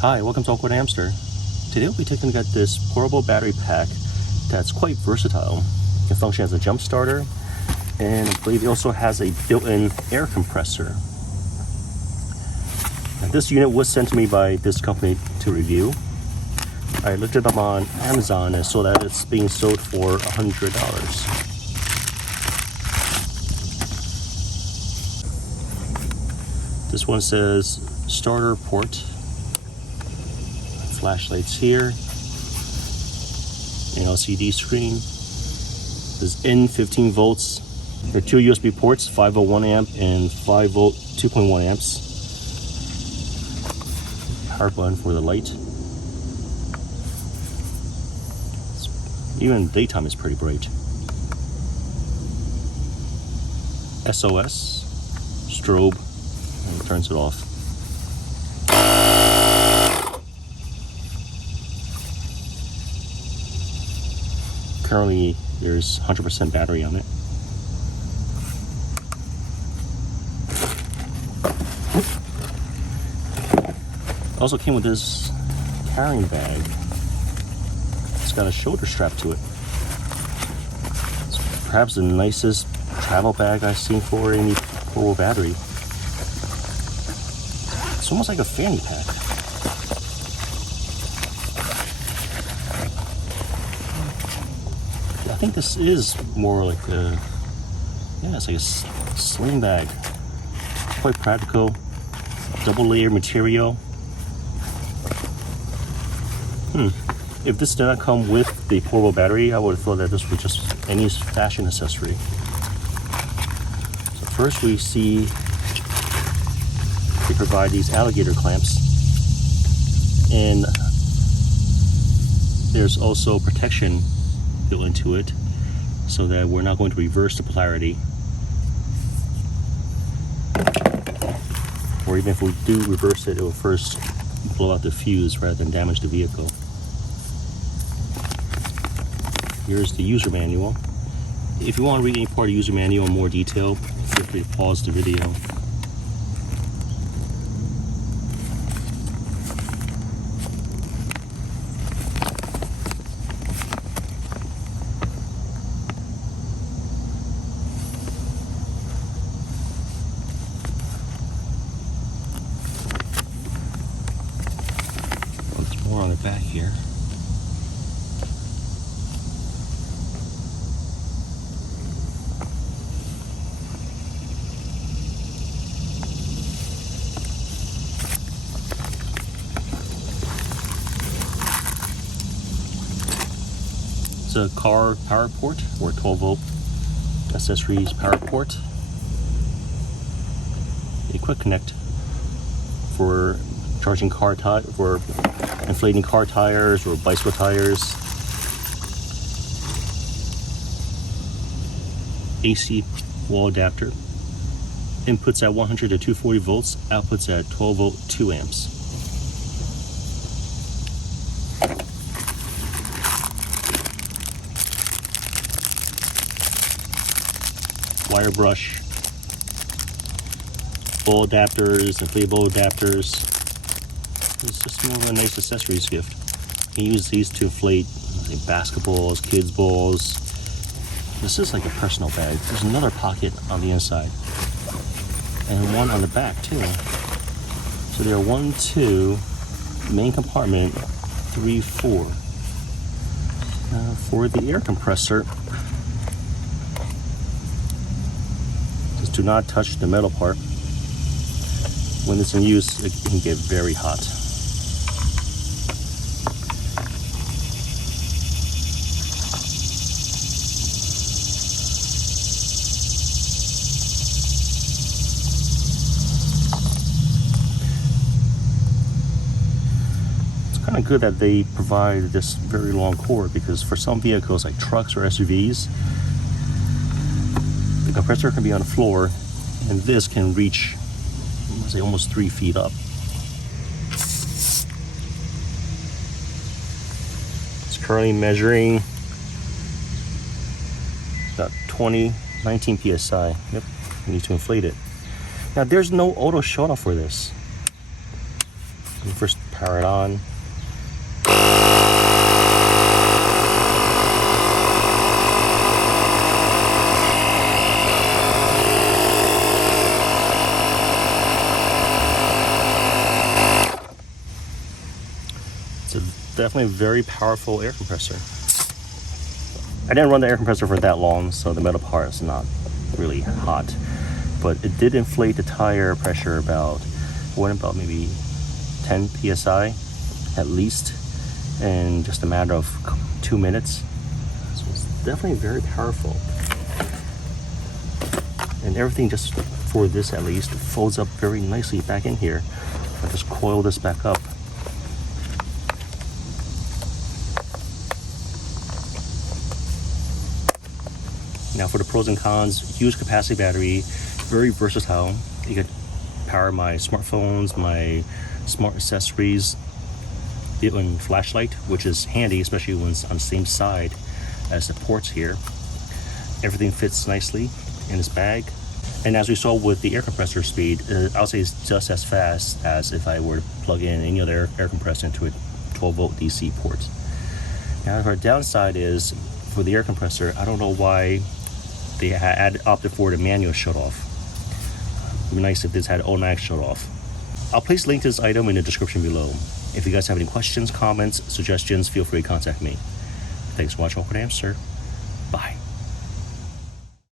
Hi, welcome to AwkwardHamster. Today we'll be taking a look at this portable battery pack that's quite versatile. It can function as a jump starter, and I believe it also has a built-in air compressor. Now, this unit was sent to me by this company to review. I looked it up on Amazon and saw that it's being sold for $100. This one says starter port. Flashlights here, an LCD screen. There's in 15 volts. There are two USB ports, 5 volt 1 amp and 5 volt 2.1 amps. Power button for the light. Even daytime is pretty bright. SOS, strobe, and it turns it off. Currently, there's 100% battery on it. Also came with this carrying bag. It's got a shoulder strap to it. It's perhaps the nicest travel bag I've seen for any portable battery. It's almost like a fanny pack. I think this is more like a, it's like a sling bag. Quite practical, double layer material. If this did not come with the portable battery, I would have thought that this was just any fashion accessory. So first we see they provide these alligator clamps, and there's also protection built into it so that we're not going to reverse the polarity, or even if we do reverse it, it will first blow out the fuse rather than damage the vehicle. Here's the user manual. If you want to read any part of the user manual in more detail, feel free to pause the video. More on the back here. It's a car power port or 12 volt accessories power port. A quick connect for charging car for inflating car tires or bicycle tires. AC wall adapter. Inputs at 100 to 240 volts, outputs at 12 volt 2 amps. Wire brush, ball adapters, inflatable adapters. It's just more of a nice accessories gift. You can use these to inflate like basketballs, kids' balls. This is like a personal bag. There's another pocket on the inside, and one on the back too. So there are 1, 2, main compartment, 3, 4. For the air compressor, just do not touch the metal part. When it's in use, it can get very hot. Kind of good that they provide this very long cord, because for some vehicles like trucks or SUVs, the compressor can be on the floor, and this can reach, let's say, almost 3 feet up. It's currently measuring about 19 psi. Yep, we need to inflate it. Now there's no auto shut off for this. When you first Power it on. It's definitely a very powerful air compressor. I didn't run the air compressor for that long, so the metal part is not really hot. But it did inflate the tire pressure about maybe 10 psi at least in just a matter of 2 minutes. So it's definitely very powerful. And everything, just for this at least, folds up very nicely back in here. I just coil this back up. Now for the pros and cons: huge capacity battery, very versatile. You could power my smartphones, my smart accessories, built-in flashlight, which is handy, especially when it's on the same side as the ports here. Everything fits nicely in this bag. And as we saw with the air compressor speed, I'll say it's just as fast as if I were to plug in any other air compressor into a 12-volt DC port. Now, our downside is, for the air compressor, I don't know why they opted for the manual shut-off. It would be nice if this had automatic shut-off. I'll place a link to this item in the description below. If you guys have any questions, comments, suggestions, feel free to contact me. Thanks for watching AwkwardHamster. Bye.